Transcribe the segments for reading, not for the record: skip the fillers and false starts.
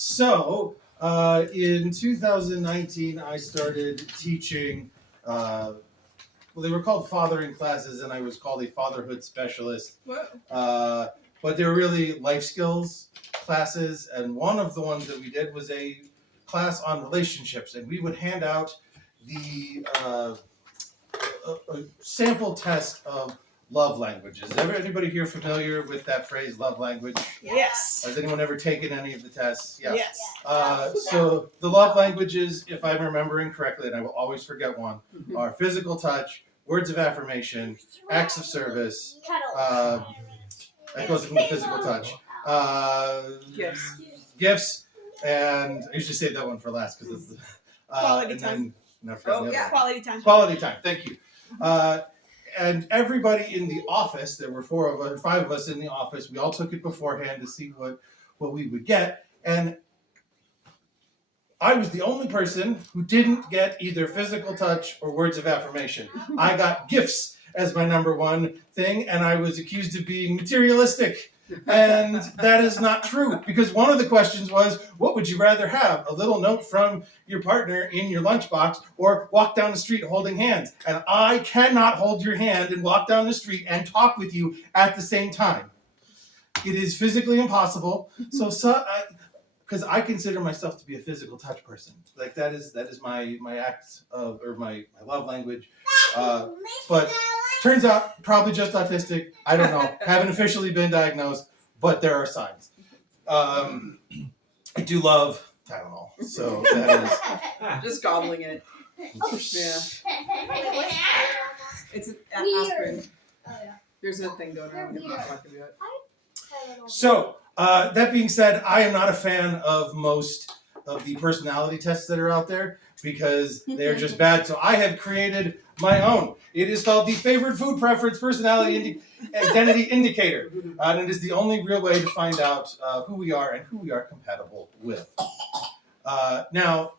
So, in 2019, I started teaching, well, they were called fathering classes, and I was called a fatherhood specialist. But they were really life skills classes, and one of the ones that we did was a class on relationships, and we would hand out the a sample test of love languages. Is anybody here familiar with that phrase, love language? Yes. Has anyone ever taken any of the tests? Yeah. Yes. So the love languages, if I'm remembering correctly, and I will always forget one, are physical touch, words of affirmation, acts of service. That goes from the physical touch. Gifts, and I usually save that one for last because it's the Quality time. Quality time. Quality time. Thank you. And everybody in the office, there were 5 of us in the office. We all took it beforehand to see what we would get, and I was the only person who didn't get either physical touch or words of affirmation. I got gifts as my number one thing, and I was accused of being materialistic. And that is not true, because one of the questions was, what would you rather have? A little note from your partner in your lunchbox, or walk down the street holding hands? And I cannot hold your hand and walk down the street and talk with you at the same time. It is physically impossible. Because I consider myself to be a physical touch person. Like that is my act of, or my love language. But turns out probably just autistic. I don't know. Haven't officially been diagnosed, but there are signs. I do love Tylenol, so that is just gobbling it. Yeah. It's an aspirin. There's a thing going on. We're not talking about it. So. That being said, I am not a fan of most of the personality tests that are out there because they're just bad. So I have created my own. It is called the Favorite Food Preference Personality Identity Indicator. And it is the only real way to find out who we are and who we are compatible with. Now,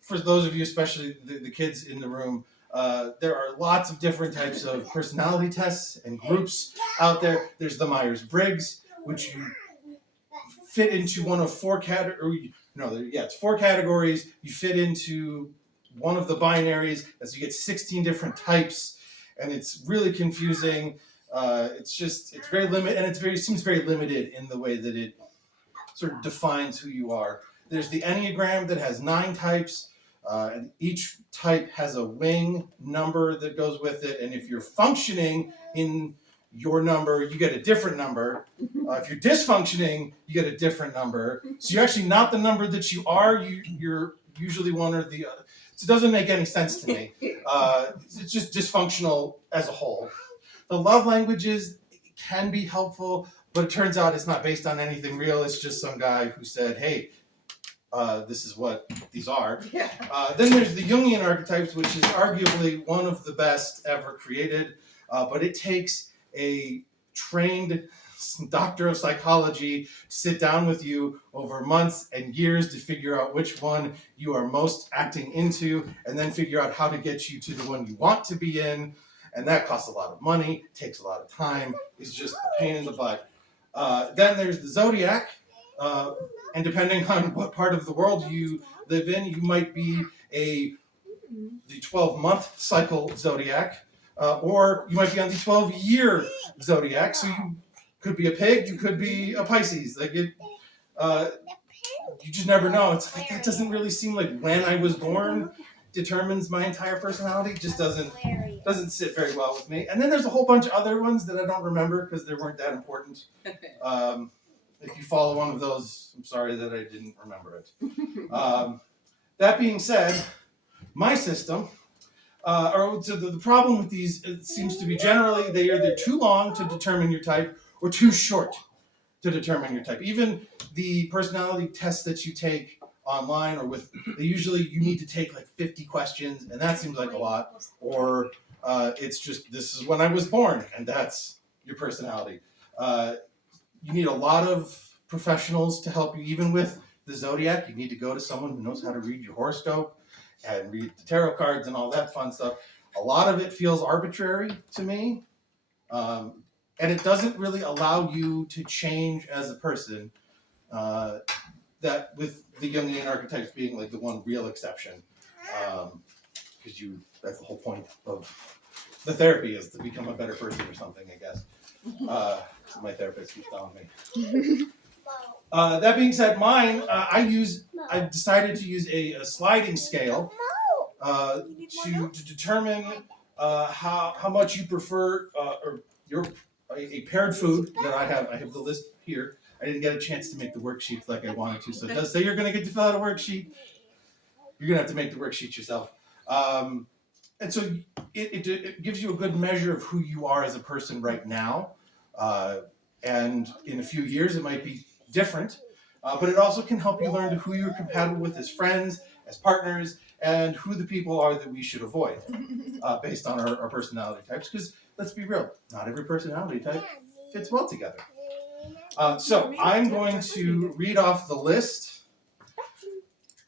for those of you, especially the kids in the room, there are lots of different types of personality tests and groups out there. There's the Myers-Briggs, which you fit into one of 4 categories. It's 4 categories. You fit into one of the binaries, as you get 16 different types, and it's really confusing. It's very limited, and it seems very limited in the way that it sort of defines who you are. There's the Enneagram that has 9 types, and each type has a wing number that goes with it, and if you're functioning in your number, you get a different number. If you're dysfunctioning, you get a different number. So you're actually not the number that you are. You're usually one or the other. So it doesn't make any sense to me. It's just dysfunctional as a whole. The love languages can be helpful, but it turns out it's not based on anything real. It's just some guy who said, hey, this is what these are. Then there's the Jungian archetypes, which is arguably one of the best ever created, but it takes a trained doctor of psychology to sit down with you over months and years to figure out which one you are most acting into, and then figure out how to get you to the one you want to be in. And that costs a lot of money, takes a lot of time, is just a pain in the butt. Then there's the zodiac, and depending on what part of the world you live in, you might be the 12-month cycle zodiac. Or you might be on the 12-year zodiac, so you could be a pig, you could be a Pisces. You just never know. It's like that doesn't really seem like when I was born determines my entire personality. It just doesn't sit very well with me. And then there's a whole bunch of other ones that I don't remember because they weren't that important. If you follow one of those, I'm sorry that I didn't remember it. That being said, my system. So the problem with these, it seems to be generally they're either too long to determine your type or too short to determine your type. Even the personality tests that you take online or usually you need to take like 50 questions, and that seems like a lot. Or it's just, this is when I was born, and that's your personality. You need a lot of professionals to help you, even with the zodiac. You need to go to someone who knows how to read your horoscope and read the tarot cards and all that fun stuff. A lot of it feels arbitrary to me, and it doesn't really allow you to change as a person. that with the Jungian archetypes being like the one real exception, because that's the whole point of the therapy is to become a better person or something, I guess. My therapist keeps telling me. That being said, mine, I've decided to use a sliding scale to determine how much you prefer or a paired food that I have. I have the list here. I didn't get a chance to make the worksheet like I wanted to, so it does say you're going to get to fill out a worksheet. You're going to have to make the worksheet yourself. And so it gives you a good measure of who you are as a person right now. And in a few years, it might be different. But it also can help you learn who you're compatible with as friends, as partners, and who the people are that we should avoid based on our personality types. Because let's be real, not every personality type fits well together. So I'm going to read off the list.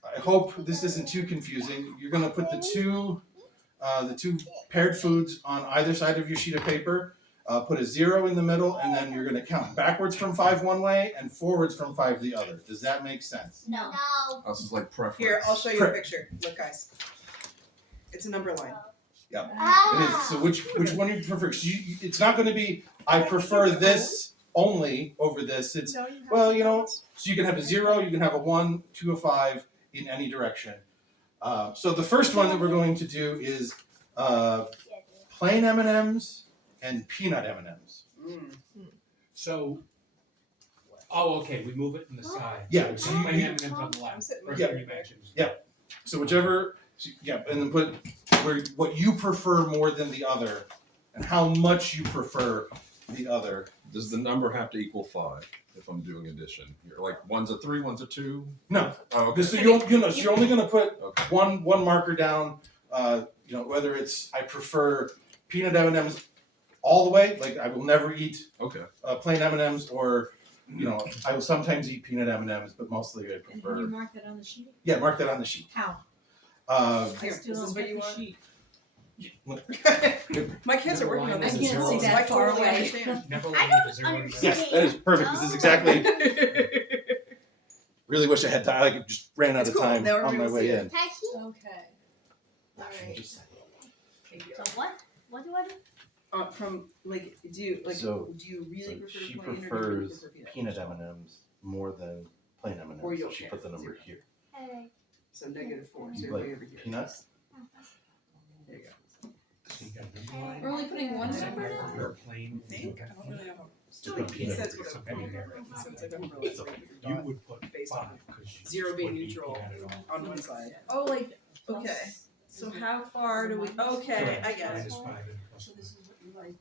I hope this isn't too confusing. You're going to put the two paired foods on either side of your sheet of paper. Put a 0 in the middle, and then you're going to count backwards from 5 one way and forwards from 5 the other. Does that make sense? No. This is like preference. Here, I'll show you a picture. Look, guys. It's a number line. Yeah. It is. So which one you prefer? It's not going to be, I prefer this only over this. It's, well, you know, so you can have a 0, you can have a 1, 2, a 5 in any direction. So the first one that we're going to do is plain M&Ms and peanut M&Ms. So, okay, we move it in the side. Yeah, So so plain M&Ms on the left. First Yeah. three mentions. Yeah. So whichever, and then put what you prefer more than the other, and how much you prefer the other. Does the number have to equal 5 if I'm doing addition? You're like one's a 3, one's a 2. No. Oh, okay. So you're only going to put Okay. one marker down. Whether it's I prefer peanut M&Ms all the way, like I will never eat Okay. plain M&Ms, or I will sometimes eat peanut M&Ms, but mostly I Can you prefer. mark that on the sheet? Yeah, mark that on the sheet. How? Here, I still this is don't what get you the want. sheet. My kids are working on this. I can't so see that I far totally away. understand. Never I line don't with a 0 in the middle. Yes, that is perfect. This is exactly. Really wish I had time. I just ran out It's of cool. time Now on my everybody will way see in. Okay. Alright. So what? What do I do? From like, do you really prefer She plain or do you prefers prefer peanut M&Ms more than plain M&Ms. Or you So don't she care. put the number 0. here. So -4. So You you're way like over here. peanuts? There you go. So you got a number line. We're only putting one So you number prefer down? plain. I think? I don't really know. Still, Put he peanut says here, whatever. something there. So it's like a number It's line. okay. You would put Based 5 on because you 0 just being wouldn't eat neutral peanut at all. on one side. Oh, like, okay. So how far do we, okay, Correct. I get it. Minus 5 and plus So 1. this is what you like,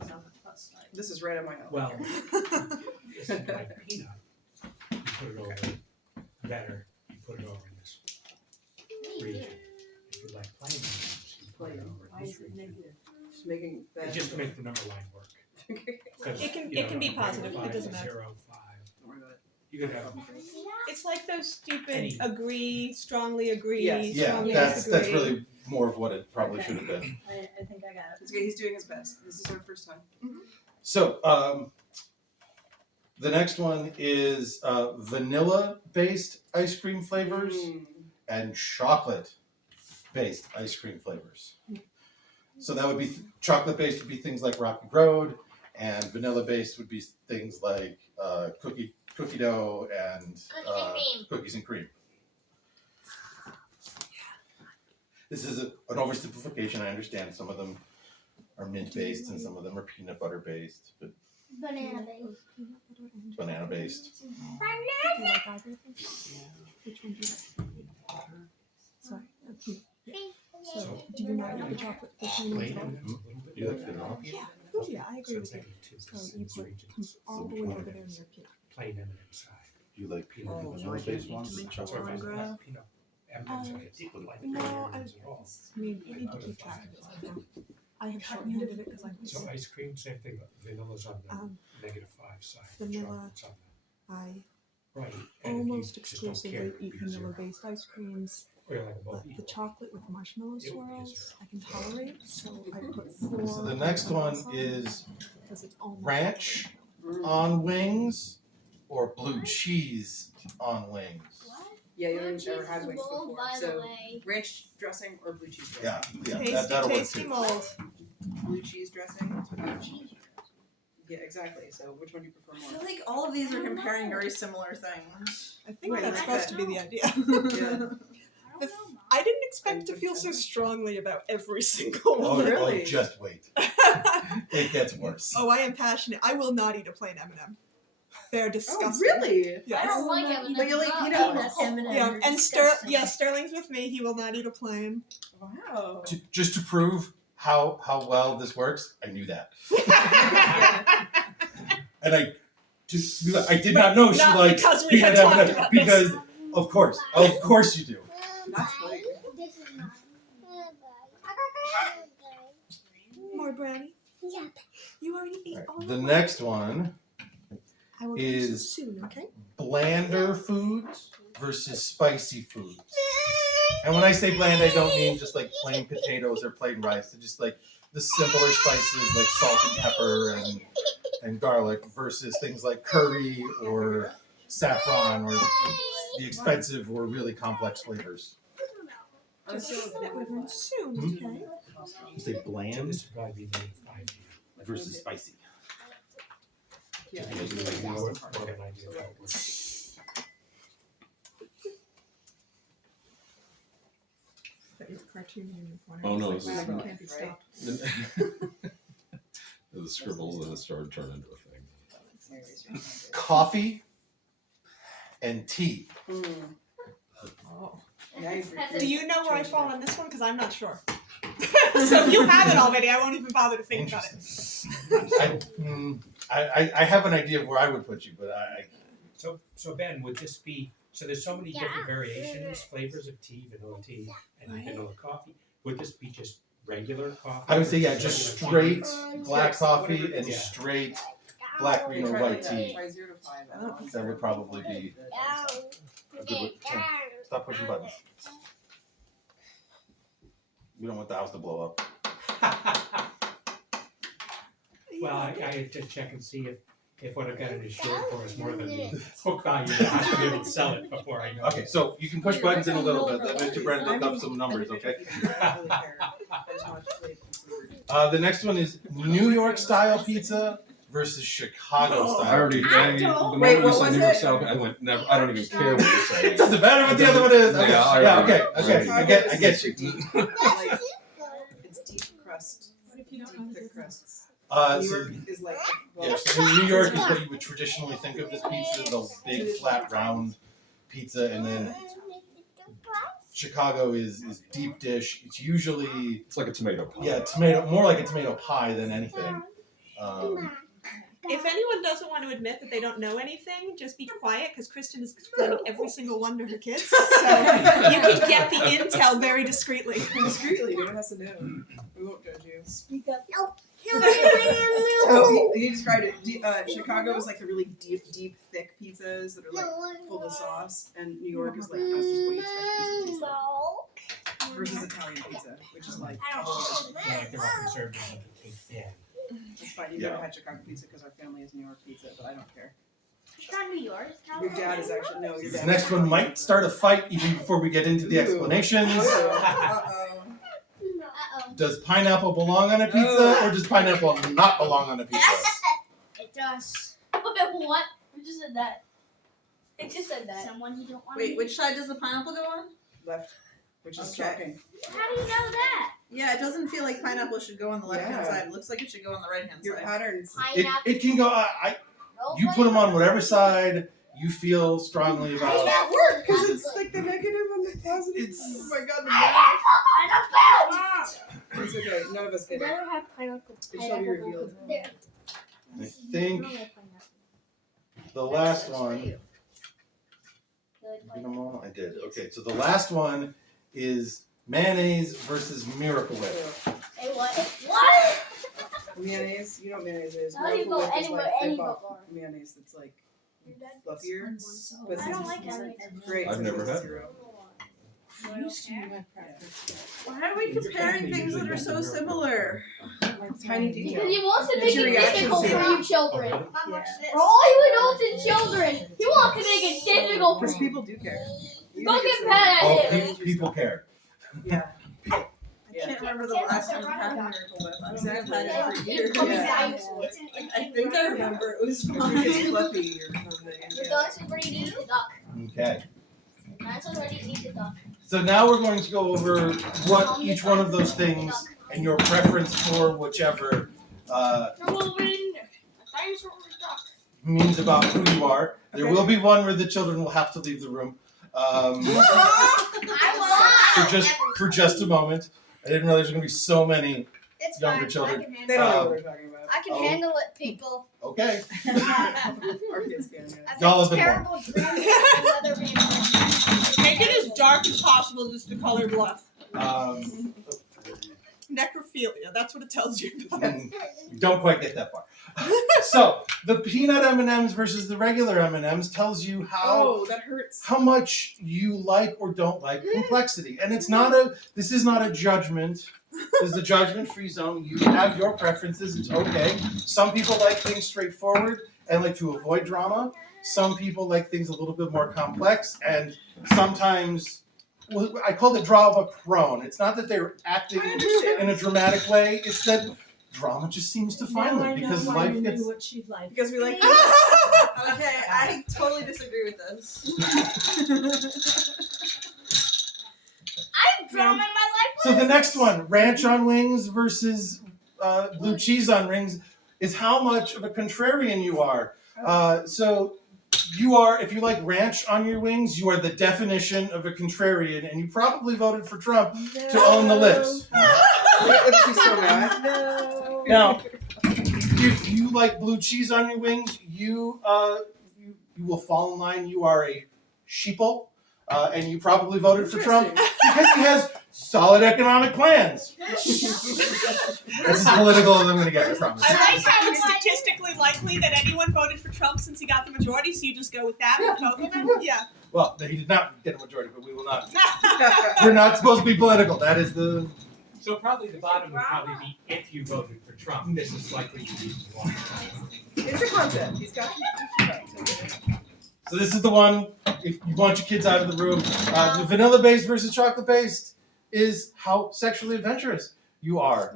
it's on the plus side. This is right on my own. Well, if you like peanut, you put it over better, you put it over in this region. If you like plain M&Ms, you put it over Why in this is it region. negative? Just making that. It's just to make the number line work. 'Cause, It can- you it know, can be negative positive, it 5, doesn't matter. 0, 5. Don't worry about it. You could have It's like those stupid Any- agree, strongly agree, Yes. Yeah, strongly that's disagree. really more of what it probably should have been. I think I got It's okay. He's doing his best. This is our first time. So the next one is vanilla-based ice cream flavors and chocolate-based ice cream flavors. So that would be chocolate-based would be things like Rocky Road, and vanilla-based would be things like cookie dough and cookies and cream. This is an oversimplification. I understand some of them are mint-based and some of them are peanut butter-based, but Banana based. banana-based. Do you like either of them? Which one do you like? Sorry. So, do you not like the chocolate? The plain plain ones? M&Ms a little bit. You like vanilla? Yeah, yeah, I agree So with it's you. negative 2 So because you this put region's all the way over there near peanut. plain M&M side. Do you like peanut and Oh, vanilla-based so ones? to make So if sure I I'm like peanut M&Ms, I could put like No, plain I M&Ms at all. mean, you need to keep track of it. So I don't. I have shorthanded it because I'm So ice cream, same thing, vanilla's on the negative 5 side. vanilla, chocolate's on I the right. And if you almost just don't exclusively care, eat you do 0. vanilla-based ice creams. Or you're like But above the equal. chocolate with marshmallow It would be swirls, I can tolerate. So I put So 4. the next one is because it's almost ranch on wings or blue cheese on wings? Yeah, you haven't ever had wings before. So ranch dressing or blue cheese dressing? Yeah, Tasty, that'll work tasty too. mold. Blue cheese dressing. Yeah, exactly. So which one do you prefer I more? feel like all of these are comparing very similar things. I think Wait, that's look supposed at to be the idea. Yeah. I didn't expect to feel so strongly about every single Oh, one. Really? oh, just wait. It gets worse. Oh, I am passionate. I will not eat a plain M&M. They're Oh, disgusting. really? Yes. I don't like M&Ms. But you like peanuts. Yeah, and Sterling's with me. He will not eat a plain. Wow. Just to prove how well this works, I knew that. And I did not know she Not liked because we had peanut talked M&M, about because of course you do. That's funny. More brownie. You already ate all The of next one, I will is- do this soon, okay? blander foods versus spicy foods. And when I say bland, I don't mean just like plain potatoes or plain rice. It's just like the simpler spices like salt and pepper and garlic versus things like curry or saffron or the expensive or really complex flavors. That would run soon, okay? You say So bland this would probably be maybe 5 years. versus spicy. Yeah. Just because you like know it, or an idea of how it works. That is cartoon unicorn. Oh, no, this is Wow. Can't be stopped. The scribbles and it started turning into a thing. Coffee and tea. Oh. Now you've Do you know where I fall on this one? Because I'm not sure. So if you have it already, I won't even bother to think about it. I have an idea of where I would put you, but So Ben, would this be, so there's so many different variations, flavors of tea, vanilla tea, and vanilla coffee. Would this be just regular coffee? I would say, yeah, or just regular straight black coffee and Yeah. straight black, green, or white tea. Try 0 to 5. That would probably be a good way. Stop pushing buttons. We don't want the house to blow up. Well, I had to check and see if what I've got in his shirt for is more than the book value. I have to be able to sell it before I know. Okay, so you can push buttons in a little bit. Let Mr. Brent look up some numbers, okay? The next one is New York style pizza versus Chicago I style. already, pizza. the moment you said New York style, I went, never, I don't even care what you're saying. It doesn't matter what the other one is. Okay, Yeah, I yeah, already- okay. I get you. Like, it's deep crust. What if you don't Deep have thick this? crusts. So, New York is like, well, yeah, so New York is what you would traditionally think of as pizza, the big flat round pizza, and then Chicago is deep dish. It's usually It's like a tomato pie. more like a tomato pie than anything. If anyone doesn't want to admit that they don't know anything, just be quiet because Kristen is explaining every single one to her kids. So you can get the intel very discreetly. discreetly, no one has to know. We won't judge you. Speak up. So he described it. Chicago is like the really deep, thick pizzas that are like full of sauce, and New York is like has just what you expect pizza to taste like. Versus Italian pizza, which is like a whole other thing. Yeah, like they're often served in like a big pan. It's fine. You've Yeah. never had Chicago pizza because our family is New York pizza, but I don't care. It's from New York. Your dad is actually no. Your This dad. next one might start a fight even before we get into the explanations. Uh-oh. Does pineapple belong on a pizza, or does pineapple not belong on a pizza? It does. Wait, what? Who just said that? It just said that. Someone you don't want Wait, which side does the pineapple go on? Left, which is Okay. shocking. How do you know that? Yeah, it doesn't feel like pineapple should go on the left-hand Yeah. side. It looks like it should go on the right-hand Your side. patterns. It can go. You put them on whatever side you feel strongly How does about. that work? Because it's like the negative and the positive. It's- Oh my god, the Pineapple! It's okay. None of us I'd get it. rather have pineapple. It shall be revealed. I think the last one. You know, I did. Okay, so the last one is mayonnaise versus Miracle Whip. Hey, what? What? Mayonnaise. You know what mayonnaise is? How do you Miracle go Whip is anywhere, like any rip-off before? mayonnaise that's like fluffier. I But don't since like it's it. great, I've so never it's had 0. Why are we comparing things that are so similar? Tiny detail. Because he wants to It's make your it reaction difficult to for it. you children. Yeah. For all you adults and children, he wants to make it difficult for Because you. people do care. You Don't think get it's mad like- at Oh, him. people care. Yeah. I can't remember the last time I had a miracle whip. I've had it for years. Yeah. I think I remember it was I think fine. it's fluffy or something. The Yeah. dinosaur ready to eat the duck. Okay. Dinosaur's ready to eat the duck. So now we're going to go over what each one of those things and your preference for whichever Dinosaur duck. means about who you are. There will be one where the children will have to leave the room for just a moment. I didn't realize there's going to be so many It's younger fine. children. They don't know what we're talking about. I can Oh. handle it, people. Okay. Our kids can. I Y'all think have been terrible dreams and leather being Make it as dark as possible, just the color bluff. Necrophilia, that's what it tells you. You don't quite get that far. So the peanut M&Ms versus the regular M&Ms tells you Oh, that hurts. how much you like or don't like complexity. And this is not a judgment. This is a judgment-free zone. You have your preferences, it's okay. Some people like things straightforward and like to avoid drama. Some people like things a little bit more complex, and sometimes, well, I call it drama prone. It's not that they're acting in a dramatic way, it's that drama just seems to find them because life gets... what she'd like. Because we like. Okay, I totally disagree with this. I've drawn in my life. So the next one, ranch on wings versus blue cheese on rings, is how much of a contrarian you are. So you are, if you like ranch on your wings, you are the definition of a contrarian, and you probably voted for Trump to own the list. She's so mad. Now, if you like blue cheese on your wings, you will fall in line. You are a sheeple, and you probably voted for Trump because he has solid economic plans. That's as political as I'm going to get, I promise. I like how it's statistically likely that anyone voted for Trump since he got the majority, so you just go with that with both of them? Yeah. Well, he did not get a majority, but we will not. We're not supposed to be political. That is the... So probably the bottom would probably be if you voted for Trump, this is likely the reason why. It's a concept. He's got. So this is the one, if you want your kids out of the room, the vanilla-based versus chocolate-based is how sexually adventurous you are.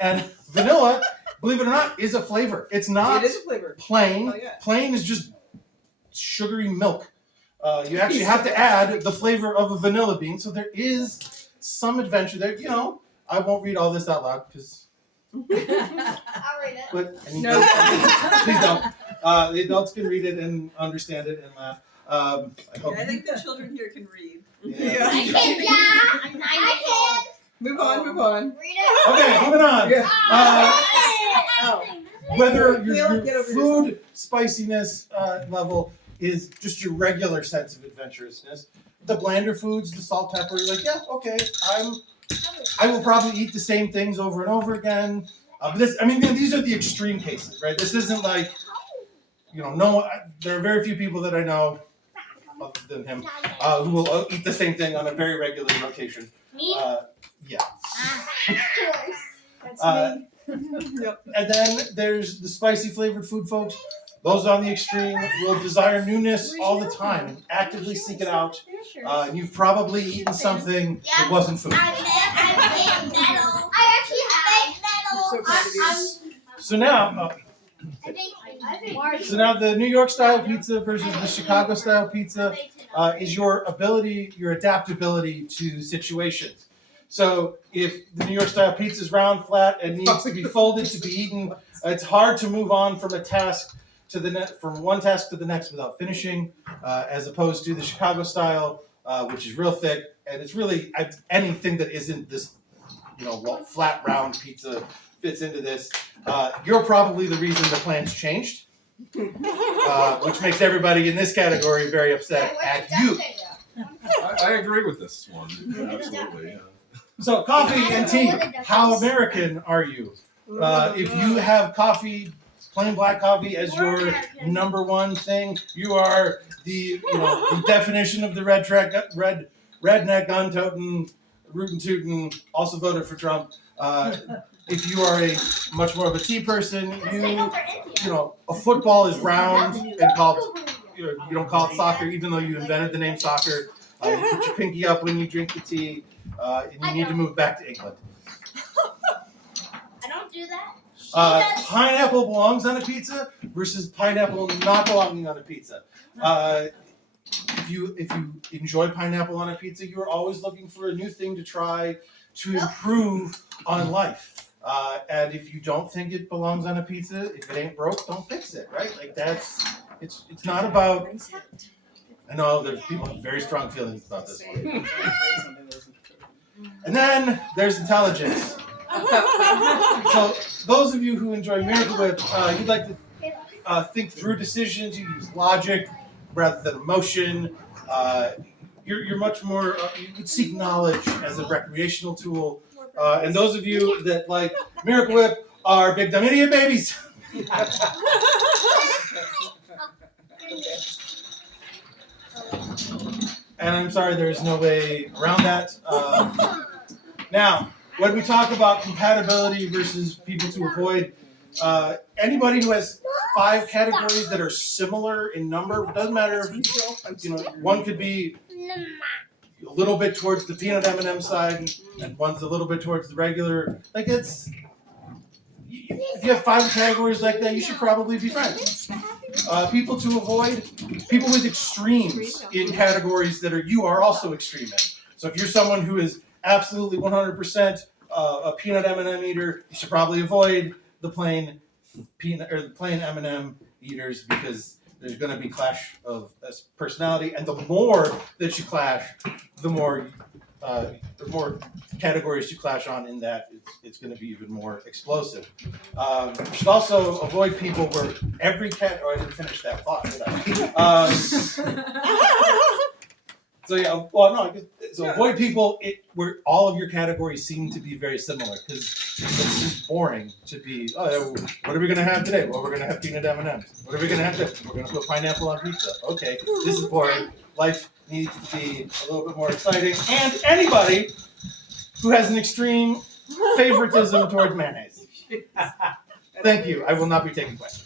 And vanilla, believe it or not, is a flavor. It's not It is a flavor. plain. Oh, yeah. Plain is just sugary milk. You actually have to add the flavor of a vanilla bean, so there is some adventure there. You know, I won't read all this out loud because... I'll read it. But I mean, No. please don't. The adults can read it and understand it and laugh. I hope. I think the children here can read. Yeah. I can, yeah. I can. Move on. Move on. Read it. Okay, moving on. Yeah. Oh. Whether Cleo, your get over food spiciness level is just your regular sense of adventurousness, the blander foods, the salt, pepper, you're like, yeah, okay, I will probably eat the same things over and over again. But these are the extreme cases, right? This isn't like, there are very few people that I know, other than him, who will eat the same thing on a very regular rotation. Me? Yeah. That's And then there's the spicy flavored food folks. Those on the extreme will desire newness all the time and actively seek it out. And you've probably eaten something that wasn't food. I actually have So now, the New York style pizza versus the Chicago style pizza is your adaptability to situations. So if the New York style pizza is round, flat, and needs to be folded to be eaten, it's hard to move on from from one task to the next without finishing, as opposed to the Chicago style, which is real thick, and it's really anything that isn't this, flat round pizza fits into this. You're probably the reason the plans changed, which makes everybody in this category very upset at you. I agree with this one. Absolutely. Yeah. So coffee and tea, how American are you? If you have coffee, plain black coffee as your number one thing, you are the definition of the redneck gun toting, rootin' tootin', also voted for Trump. if you are a much more of a tea person, you know, a football is round and called, you don't call it soccer, even though you invented the name soccer. You put your pinky up when you drink the tea, and you need to move back to England. I don't do that. Pineapple belongs on a pizza versus pineapple not belonging on a pizza. If you enjoy pineapple on a pizza, you are always looking for a new thing to try to improve on life. And if you don't think it belongs on a pizza, if it ain't broke, don't fix it, right? Like it's not about. I know there's people with very strong feelings about this one. And then there's intelligence. So those of you who enjoy Miracle Whip, you'd like to think through decisions. You use logic rather than emotion. You're much more. You would seek knowledge as a recreational tool. And those of you that like Miracle Whip are big dumb idiot babies. And I'm sorry, there's no way around that. Now, when we talk about compatibility versus people to avoid, anybody who has 5 categories that are similar in number, doesn't matter if, you know, one could be a little bit towards the peanut M&M side, and one's a little bit towards the regular. Like if you have 5 categories like that, you should probably be friends. People to avoid, people with extremes in categories that you are also extreme in. So if you're someone who is absolutely 100% a peanut M&M eater, you should probably avoid the plain peanut or the plain M&M eaters, because there's going to be clash of personality, and the more that you clash, the more categories you clash on in that, it's going to be even more explosive. You should also avoid people where every cat. Oh, I didn't finish that thought, did I? So yeah, well, no. So avoid people where all of your categories seem to be very similar, because it's just boring to be. Oh, what are we going to have today? Well, we're going to have peanut M&Ms. What are we going to have today? We're going to put pineapple on pizza. Okay, this is boring. Life needs to be a little bit more exciting. And anybody who has an extreme favoritism towards mayonnaise. Thank you. I will not be taking questions.